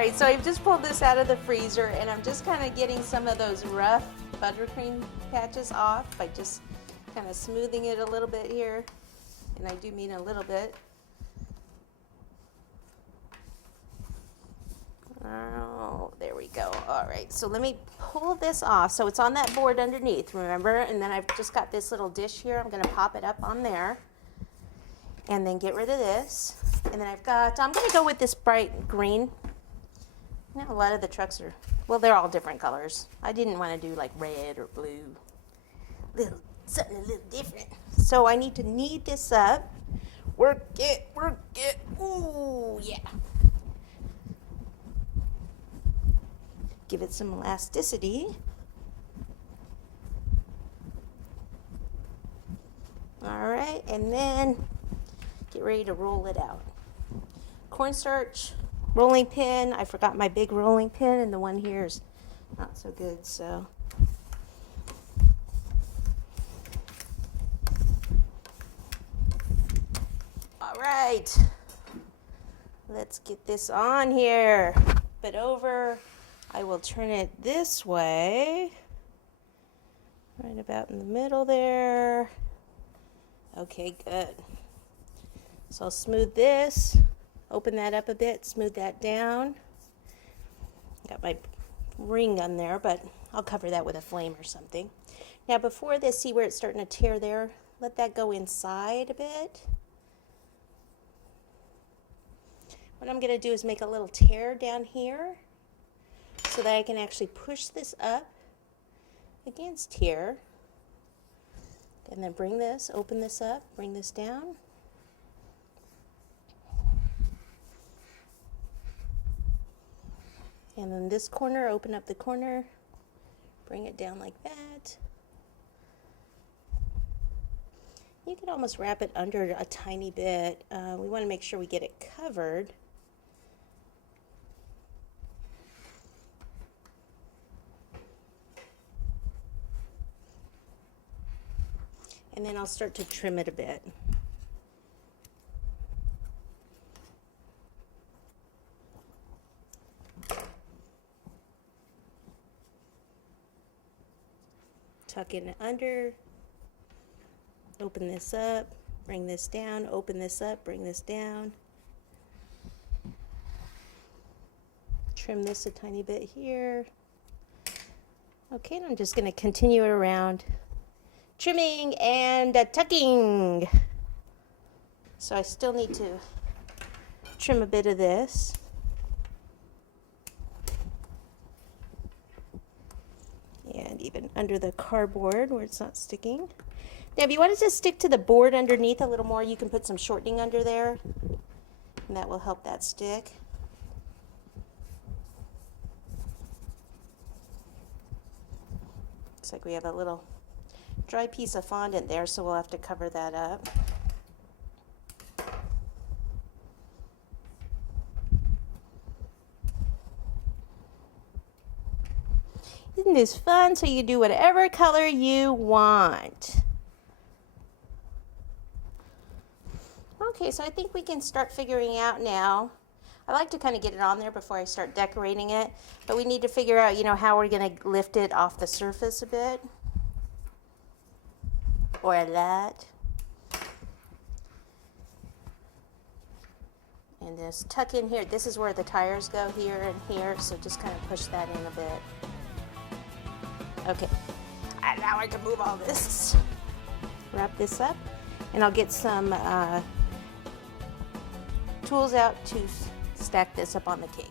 right, so I've just pulled this out of the freezer and I'm just kind of getting some of those rough buttercream patches off by just kind of smoothing it a little bit here. And I do mean a little bit. Oh, there we go. All right, so let me pull this off. So it's on that board underneath, remember? And then I've just got this little dish here. I'm going to pop it up on there. And then get rid of this. And then I'm going to go with this bright green. You know, a lot of the trucks are, well, they're all different colors. I didn't want to do like red or blue. Something a little different. So I need to knead this up. Work it. Ooh, yeah. Give it some elasticity. All right, and then get ready to roll it out. Cornstarch, rolling pin. I forgot my big rolling pin, and the one here is not so good, so. All right, let's get this on here. Flip it over. I will turn it this way, right about in the middle there. Okay, good. So I'll smooth this, open that up a bit, smooth that down. Got my ring on there, but I'll cover that with a flame or something. Now before this, see where it's starting to tear there? Let that go inside a bit. What I'm going to do is make a little tear down here so that I can actually push this up against here. And then bring this, open this up, bring this down. And then this corner, open up the corner, bring it down like that. You can almost wrap it under a tiny bit. We want to make sure we get it covered. And then I'll start to trim it a bit. Tuck it under, open this up, bring this down, open this up, bring this down. Trim this a tiny bit here. Okay, and I'm just going to continue it around. Trimming and tucking. So I still need to trim a bit of this. And even under the cardboard where it's not sticking. Now if you want it to stick to the board underneath a little more, you can put some shortening under there. And that will help that stick. Looks like we have a little dry piece of fondant there, so we'll have to cover that up. Isn't this fun? So you do whatever color you want. Okay, so I think we can start figuring out now. I like to kind of get it on there before I start decorating it, but we need to figure out, you know, how we're going to lift it off the surface a bit. Or a lot. And just tuck in here. This is where the tires go, here and here, so just kind of push that in a bit. Okay, and now I can move all this. Wrap this up, and I'll get some tools out to stack this up on the cake.